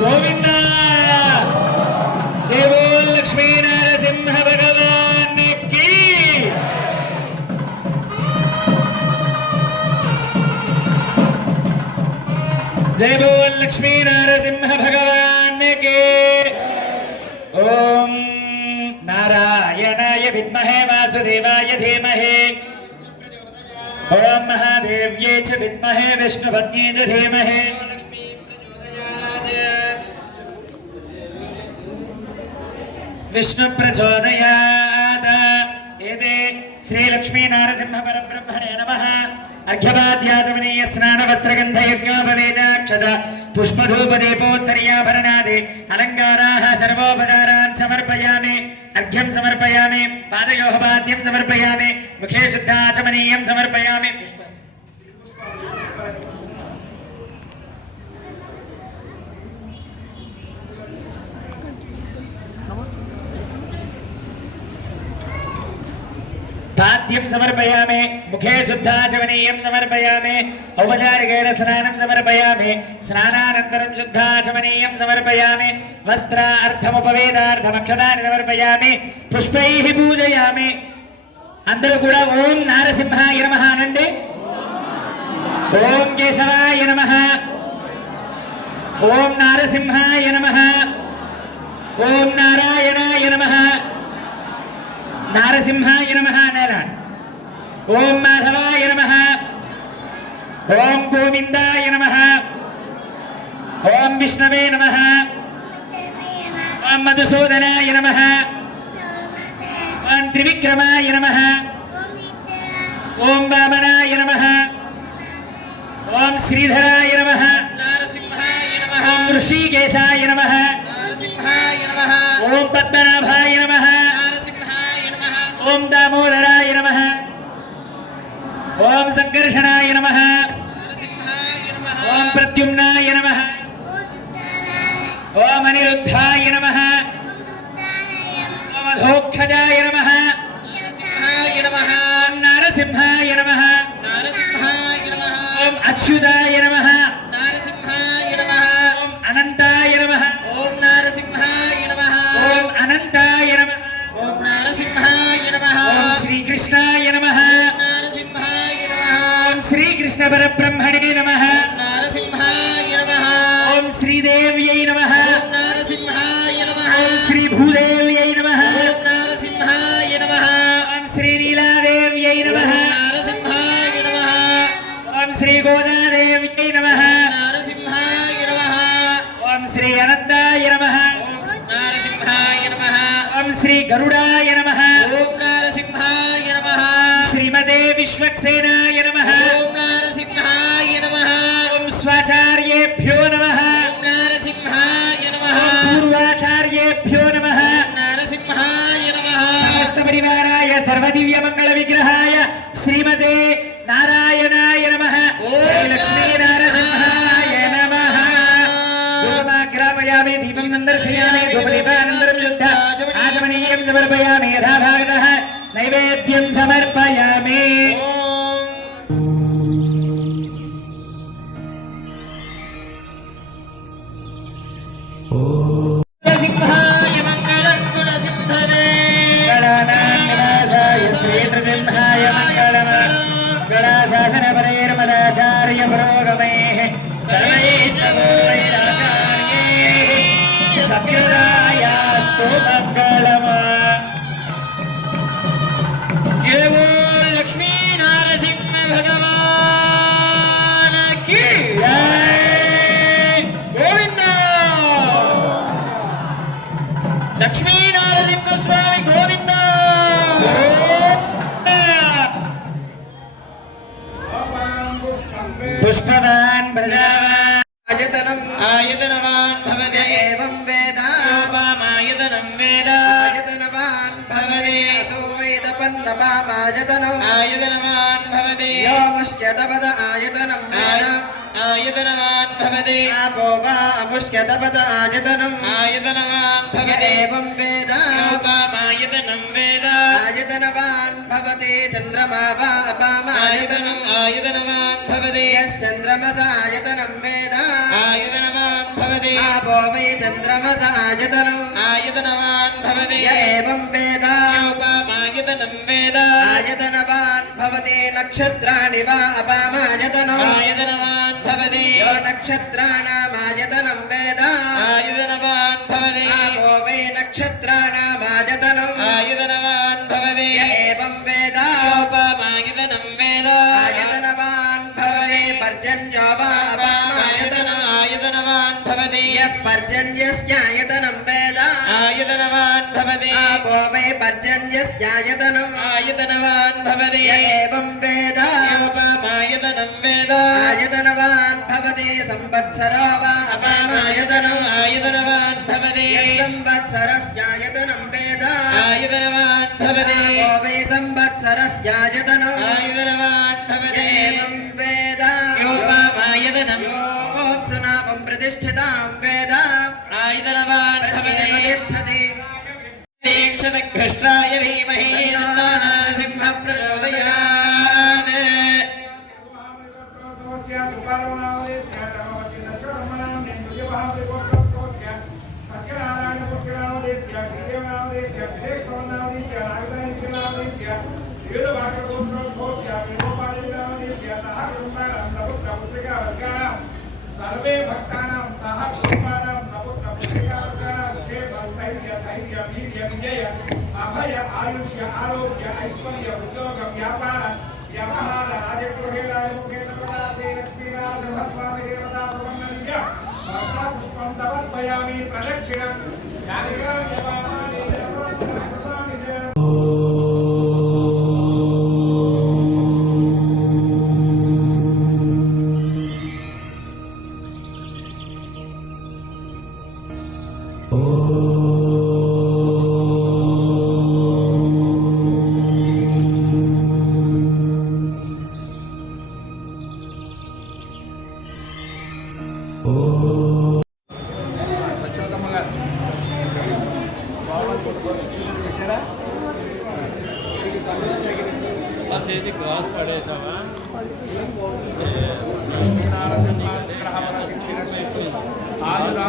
गोविंद जय बोल लक्ष्मी नरसिंह भगवान की। जय बोल लक्ष्मी नरसिंह भगवान के। ओम नारायणाय विद्महे वासुदेवाय धीमहि ओम महादेव्यै च विद्महे विष्णुपत्न्यै च धीमहि। विष्णु प्रचोदयात्। एते श्री लक्ष्मी नरसिंह परब्रह्मणे नमः। अर्घ्यपाद्याचमनीय स्नान वस्त्रगंध यज्ञोपवेदाक्षत पुष्पधूपदीपोत्तरीयाभरणादि अलङ्काराः सर्वोपचारान् समर्पयामि। अर्घ्यं समर्पयामि, पादयोः पाद्यं समर्पयामि, मुखे शुद्धाचमनीयं समर्पयामि। पाद्यं समर्पयामि, मुखे शुद्धाचमनीयं समर्पयामि, औपचारिकेण स्नानं समर्पयामि, स्नानानन्तरं शुद्धाचमनीयं समर्पयामि, वस्त्रार्थमुपवेदार्थमक्षतानि समर्पयामि, पुष्पैः पूजयामि। అందరూ కూడా ఓం నారసింహాయ నమః అనండి। ఓం కేశవాయ నమః, ఓం నారసింహాయ నమః, ఓం నారాయణాయ నమః, नारसिंहाय नमः नारायण। ओम माधवाय नमः, ओम गोविंदाय नमः, ओम विष्णवे नमः, ओम मधुसूदनाय नमः, ओम त्रिविक्रमाय नमः, ओम वामनाय नमः, ओम श्रीधराय नमः, नारसिंहाय नमः, ओम ऋषिकेशाय नमः, नारसिंहाय नमः, ओम पद्मनाभाय नमः, ओम दामोदराय नमः, ओम संकर्षणाय नमः, ओम प्रद्युम्नाय नमः, ओम अनिरुद्धाय नमः, ओम अधोक्षजाय नमः, नारसिंहाय नमः, ओम अच्युताय नमः, ओम अनंताय नमः, ओम नारसिंहाय नमः, ओम अनंताय नमः, ओम नारसिंहाय नमः, ओम श्री कृष्णाय नमः, नारसिंहाय नमः, ओम श्री कृष्ण परब्रह्मणे नमः, नारसिंहाय नमः, ओम श्री देव्यै नमः, नारसिंहाय नमः, ओम श्री भूदेव्यै नमः, नारसिंहाय नमः, ओम श्री नीलादेव्यै नमः, नारसिंहाय नमः, ओम श्री गोदादेव्यै नमः, नारसिंहाय नमः, ओम श्री अनंताय नमः, नारसिंहाय नमः, ओम श्री गरुडाय नमः, ओम नारसिंहाय नमः, श्रीमते विश्वक्सेनाय नमः, ओम नारसिंहाय नमः, ओम स्वाचार्येभ्यो नमः, ओम नारसिंहाय नमः, पूर्वाचार्येभ्यो नमः, नारसिंहाय नमः, समस्त परिवाराय सर्वदिव्य मंगल विग्रहाय श्रीमते नारायणाय नमः। श्री लक्ष्मी नरसिंहाय नमः। ग्रापयामि, दीपं संदर्शयामि, धूपदीपानन्तरं शुद्ध आचमनीयं समर्पयामि, यथा भागतः नैवेद्यं समर्पयामि। नरसिंहाय मङ्गलं गुणसिद्धवे, गणानां श्रीनृसिंहाय मङ्गलं, गणाशासनपदैर्मदाचार्य पुरोगमैः सर्वैः सत्कृतायास्तु मङ्गलम्। जय बोल लक्ष्मी नरसिंह भगवान की जय। गोविंद लक्ष्मी नरसिंह स्वामी गोविंद। पुष्पवान् प्रजावान् आयतनवान् भवते, एवं वेद आयतनं वेद आयतनवान् भवते, असो वेदपन्नपामायतनम् आयतनवान् भवते, योमुष्यतपद आयतनं वेद आयतनवान् भवते, आपो वा अमुष्यतपद आयतनम् आयतनवान् भवते, एवं वेद आयतनं वेद आयतनवान् भवति चन्द्रमा वा अपामायतनम् आयतनवान् भवति यश्चन्द्रमसायतनं वेद आयतनवान् भवति आपो वै चन्द्रमसायतनम् आयतनवान् भवति य एवं वेद योपामायतनं वेद आयतनवान् भवति नक्षत्राणि वा अपामायतनम् आयतनवान् भवति यो नक्षत्राणामायतनं वेद आयतनवान् भवति आपो वै नक्षत्राणामायतनम् आयतनवान् भवति य एवं वेद योपामायतनं वेद आयतनवान् भवति पर्जन्यो वा अपामायतनम् आयतनवान् भवति यः पर्जन्यस्यायतनं वेद आयतनवान् भवति आपो वै पर्जन्यस्यायतनम् आयतनवान् भवति य एवं वेद योपामायतनं वेद आयतनवान् भवति संवत्सरो वा अपामायतनम् आयतनवान् भवति यः संवत्सरस्यायतनं वेद आयतनवान् भवति आपो वै संवत्सरस्यायतनम् आयतनवान् भवति एवं वेद योपामायतनं योऽप्सुनापं प्रतिष्ठितां वेद आयतनवान् भवति प्रतिष्ठति दीक्षितघ्रष्ट्राय धीमहि तन्नो नरसिंहः प्रचोदयात् सर्वे भक्तानां सह कुटुम्बानां नपुत्र पुत्रिकावसानां क्षेमस्थैर्य धैर्य वीर्य विजय अभय आयुष्य आरोग्य ऐश्वर्य उद्योग व्यापार व्यवहार राजगृहे राजमुखे नवदाते लक्ष्मीनाथ सरस्वती देवता प्रबन्धनित्य पुष्पं तवत्पयामि प्रदक्षिणं यानिका यवानानि जपराणि जय చేసి గ్లాస్ పడేసావా ఆయురా